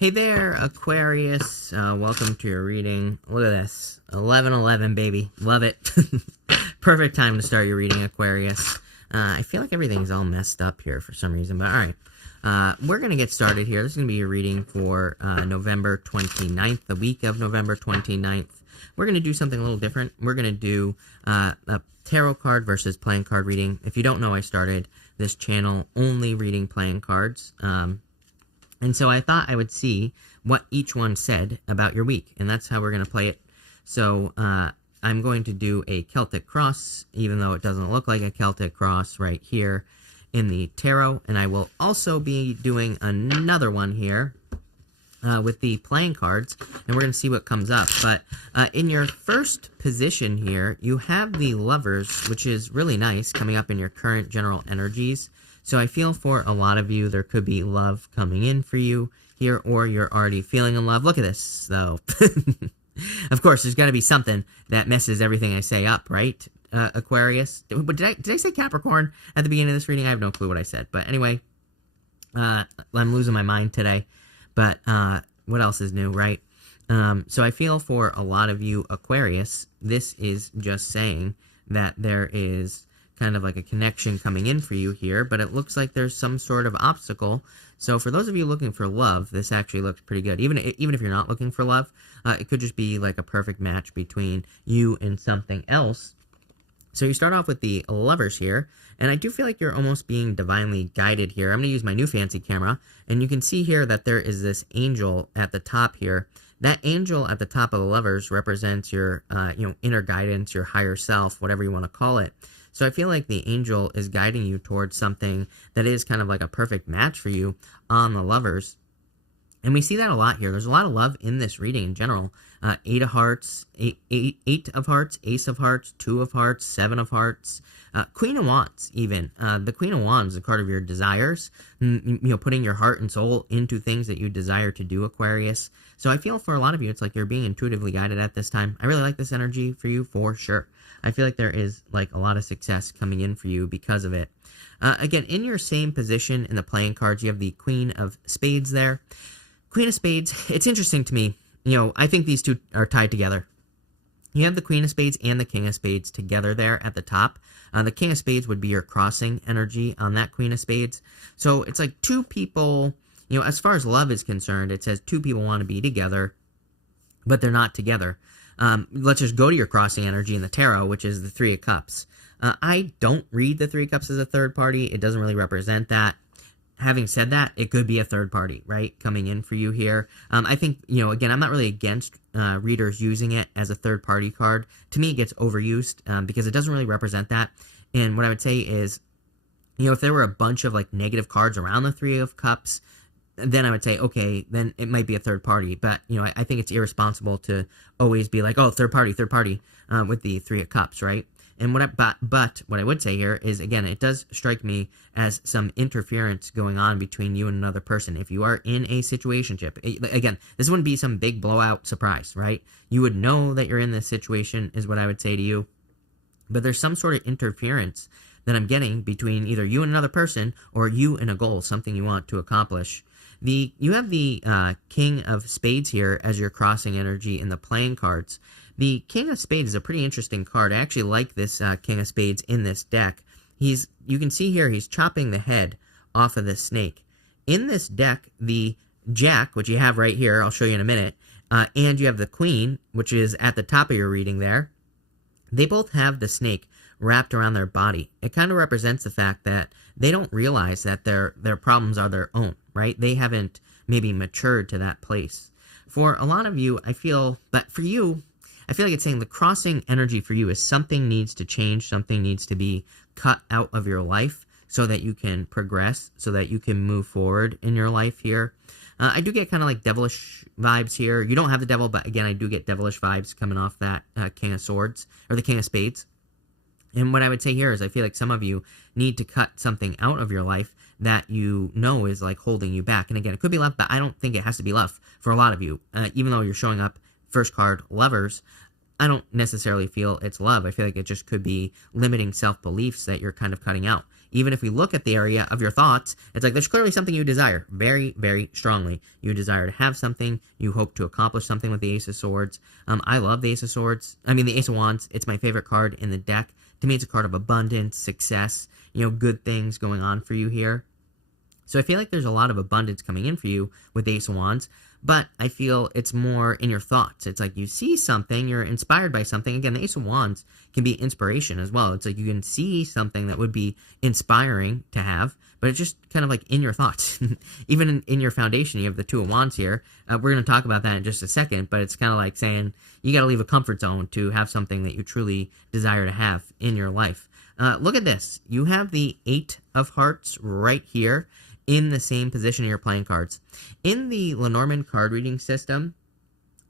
Hey there, Aquarius. Welcome to your reading. Look at this. 11/11, baby. Love it. Perfect time to start your reading, Aquarius. I feel like everything's all messed up here for some reason, but alright. We're going to get started here. This is going to be your reading for November 29th, the week of November 29th. We're going to do something a little different. We're going to do a tarot card versus playing card reading. If you don't know, I started this channel only reading playing cards. And so I thought I would see what each one said about your week, and that's how we're going to play it. So I'm going to do a Celtic cross, even though it doesn't look like a Celtic cross right here in the tarot. And I will also be doing another one here with the playing cards, and we're going to see what comes up. But in your first position here, you have the Lovers, which is really nice, coming up in your current general energies. So I feel for a lot of you, there could be love coming in for you here, or you're already feeling in love. Look at this, though. Of course, there's got to be something that messes everything I say up, right, Aquarius? But did I say Capricorn at the beginning of this reading? I have no clue what I said. But anyway, I'm losing my mind today. But what else is new, right? So I feel for a lot of you, Aquarius, this is just saying that there is kind of like a connection coming in for you here, but it looks like there's some sort of obstacle. So for those of you looking for love, this actually looks pretty good. Even if you're not looking for love, it could just be like a perfect match between you and something else. So you start off with the Lovers here, and I do feel like you're almost being divinely guided here. I'm going to use my new fancy camera, and you can see here that there is this angel at the top here. That angel at the top of the Lovers represents your inner guidance, your higher self, whatever you want to call it. So I feel like the angel is guiding you towards something that is kind of like a perfect match for you on the Lovers. And we see that a lot here. There's a lot of love in this reading in general. Eight of Hearts, eight of Hearts, Ace of Hearts, Two of Hearts, Seven of Hearts, Queen of Wands even. The Queen of Wands is a card of your desires, putting your heart and soul into things that you desire to do, Aquarius. So I feel for a lot of you, it's like you're being intuitively guided at this time. I really like this energy for you, for sure. I feel like there is like a lot of success coming in for you because of it. Again, in your same position in the playing cards, you have the Queen of Spades there. Queen of Spades, it's interesting to me. I think these two are tied together. You have the Queen of Spades and the King of Spades together there at the top. The King of Spades would be your crossing energy on that Queen of Spades. So it's like two people, as far as love is concerned, it says two people want to be together, but they're not together. Let's just go to your crossing energy in the tarot, which is the Three of Cups. I don't read the Three of Cups as a third party. It doesn't really represent that. Having said that, it could be a third party, right, coming in for you here. I think, again, I'm not really against readers using it as a third party card. To me, it gets overused because it doesn't really represent that. And what I would say is, if there were a bunch of like negative cards around the Three of Cups, then I would say, okay, then it might be a third party. But, I think it's irresponsible to always be like, oh, third party, with the Three of Cups, right? And but what I would say here is, again, it does strike me as some interference going on between you and another person. If you are in a situationship, again, this wouldn't be some big blowout surprise, right? You would know that you're in this situation is what I would say to you. But there's some sort of interference that I'm getting between either you and another person or you and a goal, something you want to accomplish. You have the King of Spades here as your crossing energy in the playing cards. The King of Spades is a pretty interesting card. I actually like this King of Spades in this deck. You can see here he's chopping the head off of this snake. In this deck, the Jack, which you have right here, I'll show you in a minute, and you have the Queen, which is at the top of your reading there. They both have the snake wrapped around their body. It kind of represents the fact that they don't realize that their problems are their own, right? They haven't maybe matured to that place. For a lot of you, I feel, but for you, I feel like it's saying the crossing energy for you is something needs to change, something needs to be cut out of your life so that you can progress, so that you can move forward in your life here. I do get kind of like devilish vibes here. You don't have the devil, but again, I do get devilish vibes coming off that King of Swords, or the King of Spades. And what I would say here is I feel like some of you need to cut something out of your life that is like holding you back. And again, it could be love, but I don't think it has to be love for a lot of you. Even though you're showing up first card, Lovers, I don't necessarily feel it's love. I feel like it just could be limiting self-beliefs that you're kind of cutting out. even if we look at the area of your thoughts, it's like there's clearly something you desire very, very strongly. You desire to have something. You hope to accomplish something with the Ace of Swords. I love the Ace of Swords. I mean, the Ace of Wands. It's my favorite card in the deck. To me, it's a card of abundance, success, good things going on for you here. So I feel like there's a lot of abundance coming in for you with the Ace of Wands, but I feel it's more in your thoughts. It's like you see something, you're inspired by something. Again, the Ace of Wands can be inspiration as well. It's like you can see something that would be inspiring to have, but it's just kind of like in your thoughts. Even in your foundation, you have the Two of Wands here. We're going to talk about that in just a second, but it's kind of like saying you got to leave a comfort zone to have something that you truly desire to have in your life. Look at this. You have the Eight of Hearts right here in the same position of your playing cards. In the Lenormand card reading system,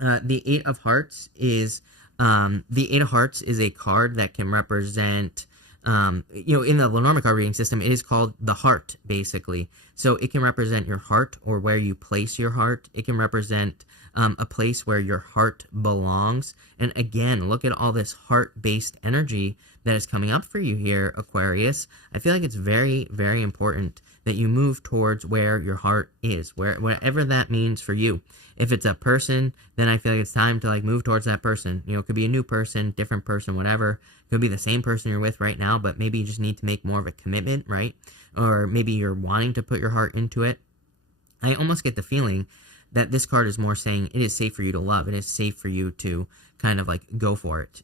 the Eight of Hearts is a card that can represent, in the Lenormand card reading system, it is called the heart, basically. So it can represent your heart or where you place your heart. It can represent a place where your heart belongs. And again, look at all this heart-based energy that is coming up for you here, Aquarius. I feel like it's very, very important that you move towards where your heart is, whatever that means for you. If it's a person, then I feel like it's time to move towards that person. It could be a new person, different person, whatever. It could be the same person you're with right now, but maybe you just need to make more of a commitment, right? Or maybe you're wanting to put your heart into it. I almost get the feeling that this card is more saying it is safe for you to love. It is safe for you to kind of go for it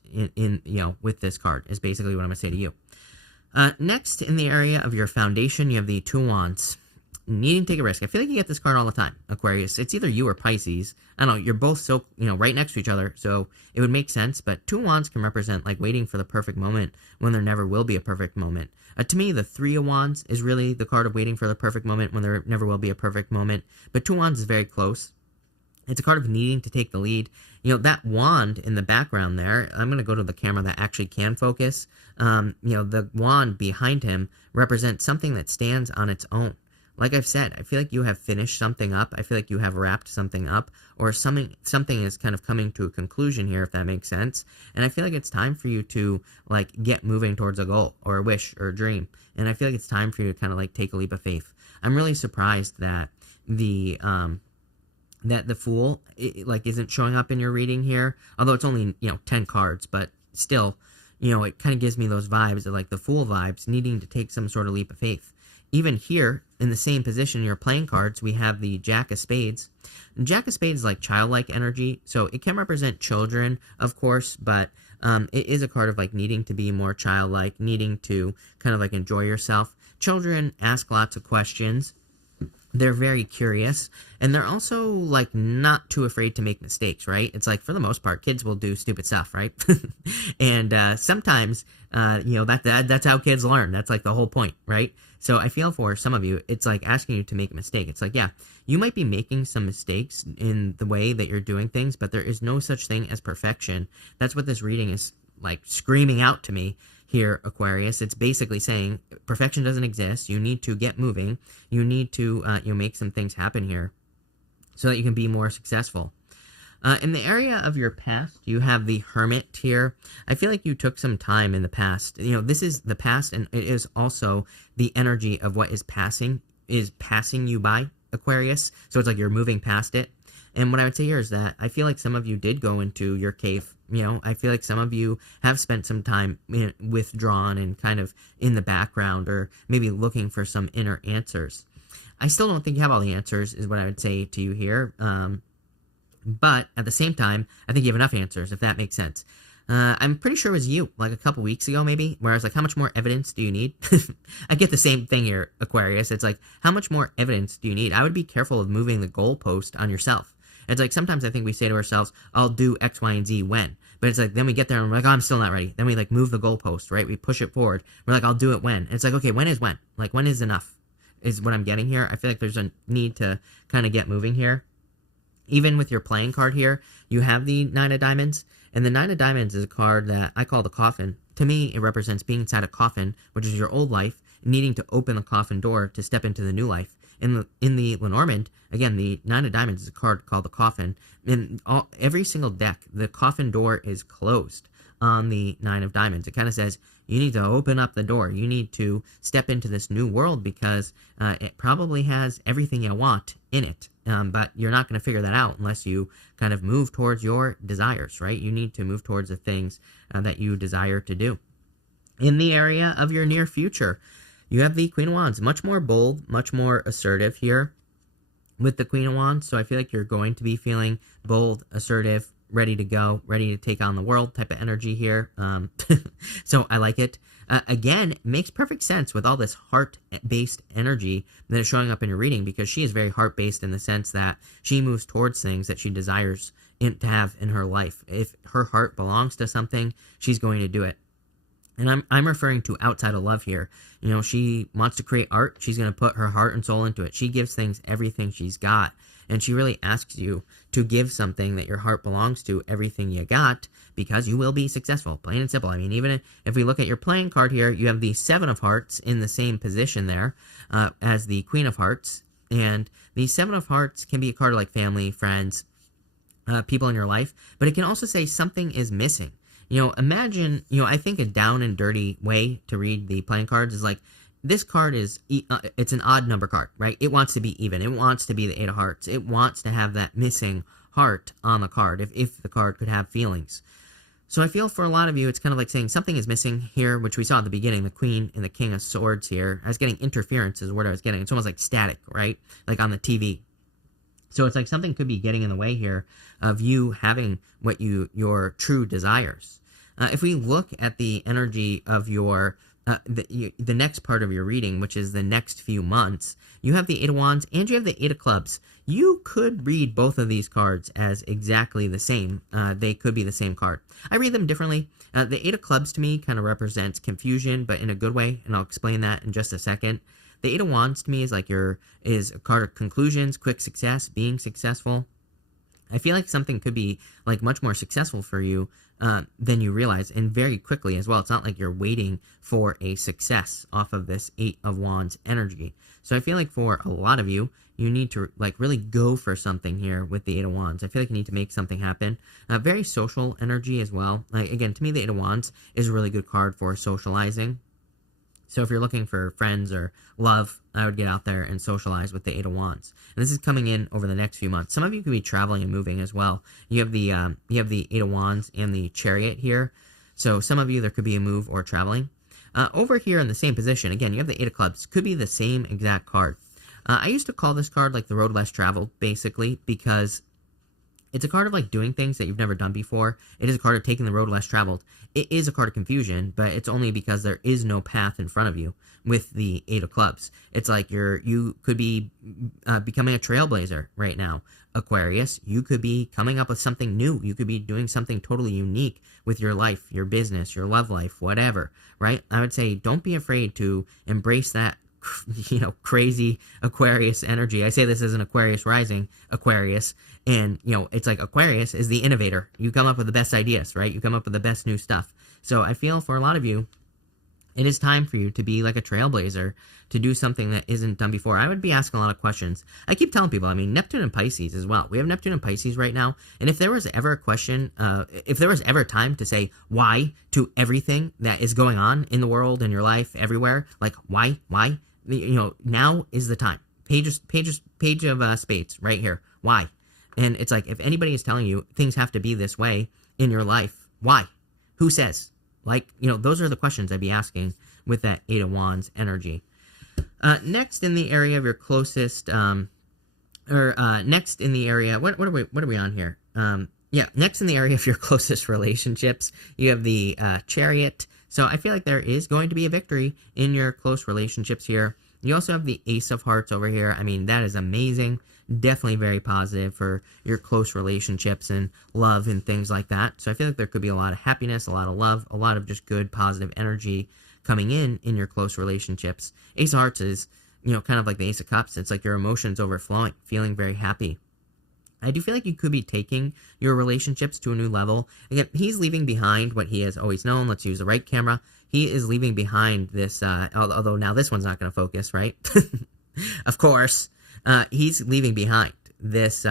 with this card is basically what I'm going to say to you. Next, in the area of your foundation, you have the Two of Wands. Needing to take a risk. I feel like you get this card all the time, Aquarius. It's either you or Pisces. I don't know, you're both so, right next to each other, so it would make sense, but Two of Wands can represent, waiting for the perfect moment when there never will be a perfect moment. To me, the Three of Wands is really the card of waiting for the perfect moment when there never will be a perfect moment, but Two of Wands is very close. It's a card of needing to take the lead. That wand in the background there, I'm going to go to the camera that actually can focus. The wand behind him represents something that stands on its own. Like I've said, I feel like you have finished something up. I feel like you have wrapped something up, or something is kind of coming to a conclusion here, if that makes sense. And I feel like it's time for you to get moving towards a goal or a wish or a dream. And I feel like it's time for you to kind of take a leap of faith. I'm really surprised that the Fool isn't showing up in your reading here, although it's only 10 cards, but still, it kind of gives me those vibes of the Fool vibes, needing to take some sort of leap of faith. Even here, in the same position in your playing cards, we have the Jack of Spades. The Jack of Spades is childlike energy, so it can represent children, of course, but it is a card of needing to be more childlike, needing to kind of enjoy yourself. Children ask lots of questions. They're very curious, and they're also not too afraid to make mistakes, right? It's for the most part, kids will do stupid stuff, right? And sometimes, that's how kids learn. That's the whole point, right? So I feel for some of you, it's asking you to make a mistake. It's yeah, you might be making some mistakes in the way that you're doing things, but there is no such thing as perfection. That's what this reading is screaming out to me here, Aquarius. It's basically saying perfection doesn't exist. You need to get moving. You need to make some things happen here so that you can be more successful. In the area of your past, you have the Hermit here. I feel like you took some time in the past. This is the past, and it is also the energy of what is passing you by, Aquarius. So it's you're moving past it. And what I would say here is that I feel like some of you did go into your cave. I feel like some of you have spent some time withdrawn and kind of in the background, or maybe looking for some inner answers. I still don't think you have all the answers, is what I would say to you here. But at the same time, I think you have enough answers, if that makes sense. I'm pretty sure it was you, a couple weeks ago maybe, where I was how much more evidence do you need? I get the same thing here, Aquarius. It's how much more evidence do you need? I would be careful of moving the goalpost on yourself. It's sometimes I think we say to ourselves, I'll do X, Y, and Z when. But it's then we get there and we're oh, I'm still not ready. Then we move the goalpost, right? We push it forward. We're I'll do it when. And it's okay, when is when? When is enough? Is what I'm getting here. I feel like there's a need to kind of get moving here. Even with your playing card here, you have the Nine of Diamonds. And the Nine of Diamonds is a card that I call the coffin. To me, it represents being inside a coffin, which is your old life, needing to open the coffin door to step into the new life. In the Lenormand, again, the Nine of Diamonds is a card called the Coffin. In every single deck, the coffin door is closed on the Nine of Diamonds. It kind of says, You need to open up the door. You need to step into this new world because it probably has everything you want in it. But you're not going to figure that out unless you kind of move towards your desires, right? You need to move towards the things that you desire to do. In the area of your near future, you have the Queen of Wands, much more bold, much more assertive here with the Queen of Wands. So I feel like you're going to be feeling bold, assertive, ready to go, ready to take on the world type of energy here. So I like it. Again, it makes perfect sense with all this heart-based energy that is showing up in your reading, because she is very heart-based in the sense that she moves towards things that she desires to have in her life. If her heart belongs to something, she's going to do it. And I'm referring to outside of love here. You know, she wants to create art. She's going to put her heart and soul into it. She gives things everything she's got. And she really asks you to give something that your heart belongs to everything you got, because you will be successful. Plain and simple. I mean, even if we look at your playing card here, you have the Seven of Hearts in the same position there as the Queen of Hearts. And the Seven of Hearts can be a card like family, friends, people in your life. But it can also say something is missing. You know, imagine, I think a down and dirty way to read the playing cards is like, this card is, it's an odd number card, right? It wants to be even. It wants to be the Eight of Hearts. It wants to have that missing heart on the card, if the card could have feelings. So I feel for a lot of you, it's kind of like saying something is missing here, which we saw at the beginning, the Queen and the King of Swords here. I was getting interference is what I was getting. It's almost like static, right? Like on the TV. So it's like something could be getting in the way here of you having what your true desires. If we look at the energy of your the next part of your reading, which is the next few months, you have the Eight of Wands and you have the Eight of Clubs. You could read both of these cards as exactly the same. They could be the same card. I read them differently. The Eight of Clubs to me kind of represents confusion, but in a good way, and I'll explain that in just a second. The Eight of Wands to me is like is a card of conclusions, quick success, being successful. I feel like something could be like much more successful for you than you realize, and very quickly as well. It's not like you're waiting for a success off of this Eight of Wands energy. So I feel like for a lot of you, you need to like really go for something here with the Eight of Wands. I feel like you need to make something happen. Very social energy as well. Like, again, to me, the Eight of Wands is a really good card for socializing. So if you're looking for friends or love, I would get out there and socialize with the Eight of Wands. And this is coming in over the next few months. Some of you could be traveling and moving as well. You have the Eight of Wands and the Chariot here. So some of you, there could be a move or traveling. Over here in the same position, again, you have the Eight of Clubs. Could be the same exact card. I used to call this card like the road less traveled, basically, because it's a card of like doing things that you've never done before. It is a card of taking the road less traveled. It is a card of confusion, but it's only because there is no path in front of you with the Eight of Clubs. It's like you could be becoming a trailblazer right now, Aquarius. You could be coming up with something new. You could be doing something totally unique with your life, your business, your love life, whatever, right? I would say don't be afraid to embrace that crazy Aquarius energy. I say this as an Aquarius rising Aquarius, and, it's like Aquarius is the innovator. You come up with the best ideas, right? You come up with the best new stuff. So I feel for a lot of you, it is time for you to be like a trailblazer, to do something that isn't done before. I would be asking a lot of questions. I keep telling people, Neptune and Pisces as well. We have Neptune and Pisces right now. And if there was ever a question, if there was ever a time to say why to everything that is going on in the world, in your life, everywhere, like why, now is the time. Page of spades right here. Why? And it's like, if anybody is telling you things have to be this way in your life, why? Who says? Like, those are the questions I'd be asking with that Eight of Wands energy. Next in the area of your closest, next in the area, what are we on here? Next in the area of your closest relationships, you have the Chariot. So I feel like there is going to be a victory in your close relationships here. You also have the Ace of Hearts over here. That is amazing. Definitely very positive for your close relationships and love and things like that. So I feel like there could be a lot of happiness, a lot of love, a lot of just good, positive energy coming in your close relationships. Ace of Hearts is, kind of like the Ace of Cups. It's like your emotions overflowing, feeling very happy. I do feel like you could be taking your relationships to a new level. Again, he's leaving behind what he has always known. Let's use the right camera. He is leaving behind this, although now this one's not going to focus, right? Of course. He's leaving behind this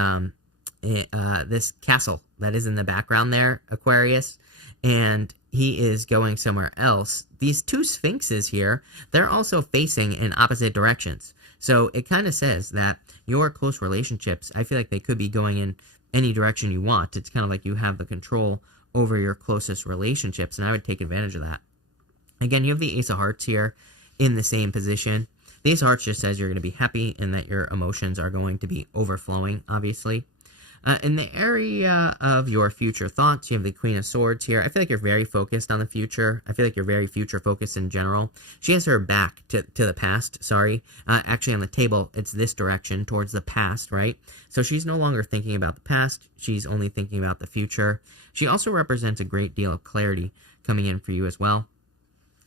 this castle that is in the background there, Aquarius. and he is going somewhere else. These two sphinxes here, they're also facing in opposite directions. So it kind of says that your close relationships, I feel like they could be going in any direction you want. It's kind of like you have the control over your closest relationships, and I would take advantage of that. Again, you have the Ace of Hearts here in the same position. The Ace of Hearts just says you're going to be happy and that your emotions are going to be overflowing, obviously. In the area of your future thoughts, you have the Queen of Swords here. I feel like you're very focused on the future. I feel like you're very future-focused in general. She has her back to the past, sorry. Actually, on the table, it's this direction, towards the past, right? So she's no longer thinking about the past. She's only thinking about the future. She also represents a great deal of clarity coming in for you as well.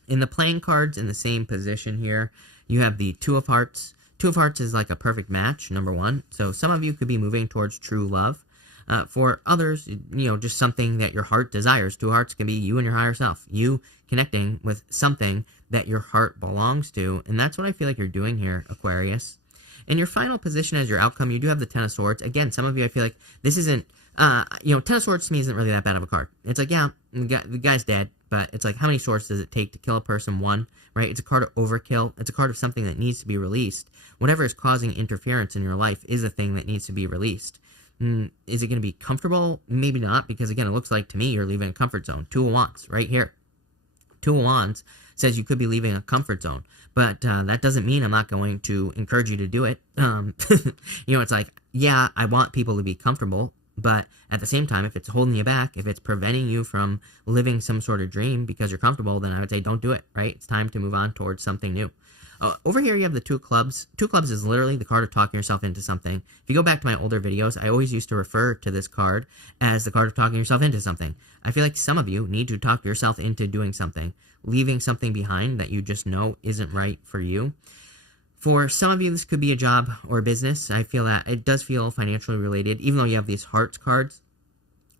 In the playing cards, in the same position here, you have the Two of Hearts. Two of Hearts is like a perfect match, number one. So some of you could be moving towards true love. For others, just something that your heart desires. Two of Hearts can be you and your higher self. You connecting with something that your heart belongs to. And that's what I feel like you're doing here, Aquarius. In your final position as your outcome, you do have the Ten of Swords. Again, some of you, I feel like this isn't, Ten of Swords to me isn't really that bad of a card. It's like, yeah, the guy's dead. But it's like, how many swords does it take to kill a person? One, right? It's a card of overkill. It's a card of something that needs to be released. Whatever is causing interference in your life is a thing that needs to be released. Is it going to be comfortable? Maybe not, because again, it looks like to me you're leaving a comfort zone. Two of Wands, right here. Two of Wands says you could be leaving a comfort zone. But that doesn't mean I'm not going to encourage you to do it. It's like, yeah, I want people to be comfortable. But at the same time, if it's holding you back, if it's preventing you from living some sort of dream because you're comfortable, then I would say don't do it, right? It's time to move on towards something new. Over here, you have the Two of Clubs. Two of Clubs is literally the card of talking yourself into something. If you go back to my older videos, I always used to refer to this card as the card of talking yourself into something. I feel like some of you need to talk yourself into doing something, leaving something behind that you just know isn't right for you. For some of you, this could be a job or a business. I feel that it does feel financially related, even though you have these hearts cards.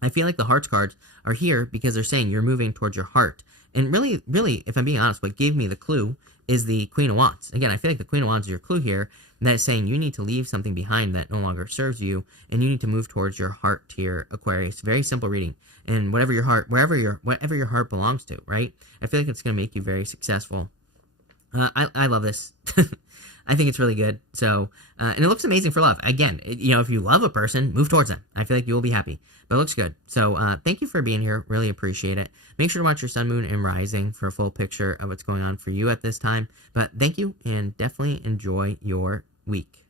I feel like the hearts cards are here because they're saying you're moving towards your heart. And really, if I'm being honest, what gave me the clue is the Queen of Wands. Again, I feel like the Queen of Wands is your clue here. That is saying you need to leave something behind that no longer serves you, and you need to move towards your heart here, Aquarius. Very simple reading. And whatever your heart belongs to, right? I feel like it's going to make you very successful. I love this. I think it's really good. So, and it looks amazing for love. Again, if you love a person, move towards them. I feel like you will be happy. But it looks good. So, thank you for being here. Really appreciate it. Make sure to watch your sun, moon, and rising for a full picture of what's going on for you at this time. But thank you, and definitely enjoy your week.